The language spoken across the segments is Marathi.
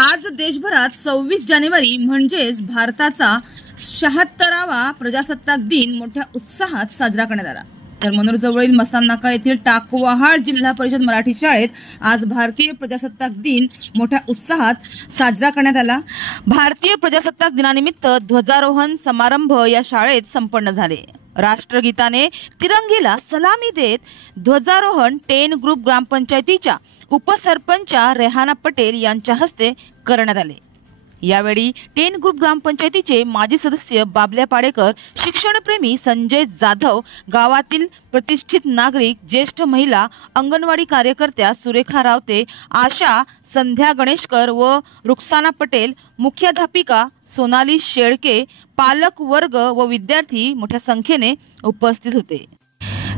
आज देशभरात 26 जानेवारी म्हणजेच भारताचा 76वा प्रजासत्ताक दिन मोठ्या उत्साहात साजरा करण्यात आला। तर मनोर जवळील मस्तान नाका येथील टाकवहाळ जिल्हा परिषद मराठी शाळेत आज भारतीय प्रजासत्ताक दिन मोठ्या उत्साहात साजरा करण्यात आला। भारतीय प्रजासत्ताक दिनानिमित्त ध्वजारोहण समारंभ या शाळेत संपन्न झाले। राष्ट्रगीताने तिरंगीला सलामी देत ध्वजारोहण टेन ग्रुप ग्रामपंचायतीच्या उपसरपंच रेहाना पटेल यांच्या हस्ते करण्यात आले। यावेळी टेन ग्रुप ग्रामपंचायतीचे माजी सदस्य बाबल्या पाडेकर, शिक्षणप्रेमी संजय जाधव, गावातील प्रतिष्ठित नागरिक, ज्येष्ठ महिला, अंगणवाडी कार्यकर्त्या सुरेखा रावते, आशा, संध्या गणेशकर व रुखसाना पटेल, मुख्याध्यापिका सोनाली शेळके, पालक वर्ग व विद्यार्थी मोठ्या संख्येने उपस्थित होते।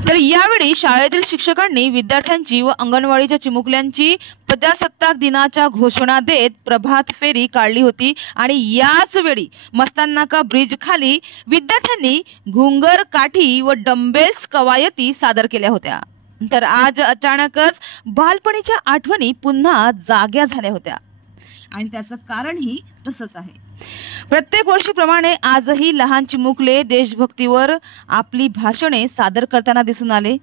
तर यावेळी शाळेतील शिक्षकांनी विद्यार्थ्यांची व अंगणवाडीच्या चिमुकल्यांची प्रजासत्ताक दिनाच्या घोषणा देत प्रभात फेरी काढली होती आणि याच वेळी मस्तान नाका ब्रिज खाली विद्यार्थ्यांनी घुंगर, काठी व डंबेल्स कवायती सादर केल्या होत्या। तर आज अचानकच बालपणीच्या आठवणी पुन्हा जाग्या झाल्या होत्या आणि त्याचं कारणही तसंच आहे। प्रत्येक वर्षीप्रमाणे आजही लहान चिमुकले देशभक्तीवर आपली भाषणे सादर करताना दिसून आले।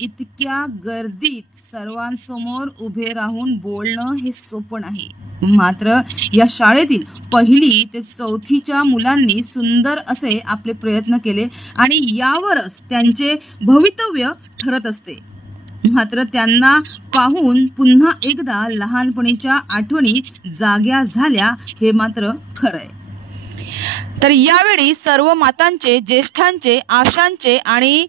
इतक्या गर्दीत सर्वांसमोर उभे राहून बोलणं हे सोपं नाही, मात्र या शाळेतील 1ली ते 4थीच्या मुलांनी सुंदर असे आपले प्रयत्न केले आणि यावरच त्यांचे भवितव्य ठरत असते। मात्र त्यांना पाहून पुन्हा एकदा लहानपणीच्या आठवणी जाग्या झाल्या हे मात्र खरंय। तर यावेळी सर्व मातांचे, ज्येष्ठांचे, आशांचे आणि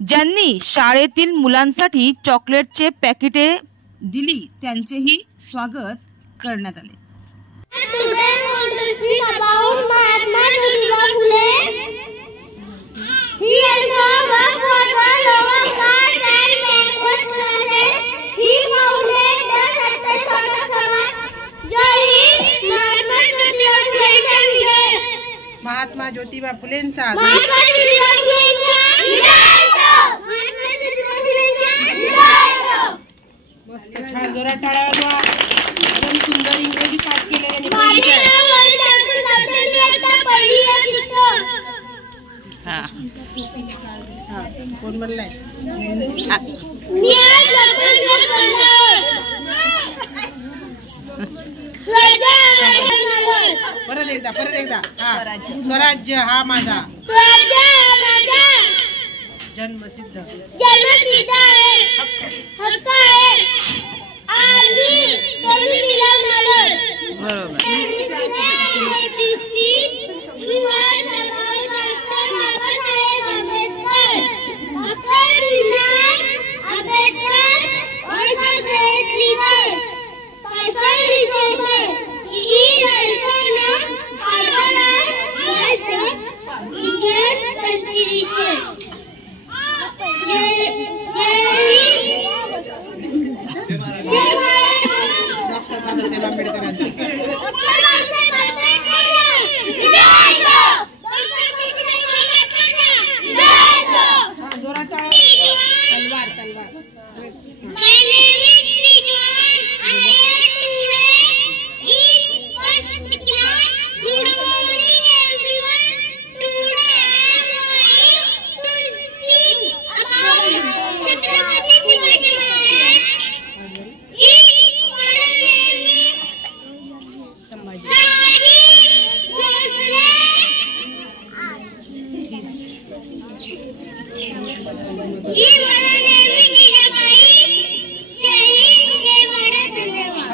ज्यांनी शाळेतील मुलांसाठी चॉकलेटचे पॅकेटे दिली त्यांचेही स्वागत करण्यात आले। महात्मा ज्योतिबा फुलेंचा मस्त छान जोरात टाळ्या वाजवा। एकदम सुंदर इंग्रजी पाठ केलेले कोण बोललाय? परत एकदा स्वराज्य हा माझा जन्मसिद्ध हक्क आहे आणि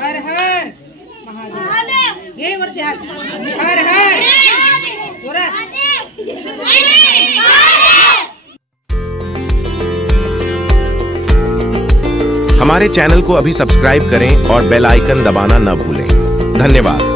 हर हर महादेव घे वरती हात। हर हर जोरात। हमारे चैनल को अभी सब्सक्राइब करें और बेल आइकन दबाना न भूलें। धन्यवाद।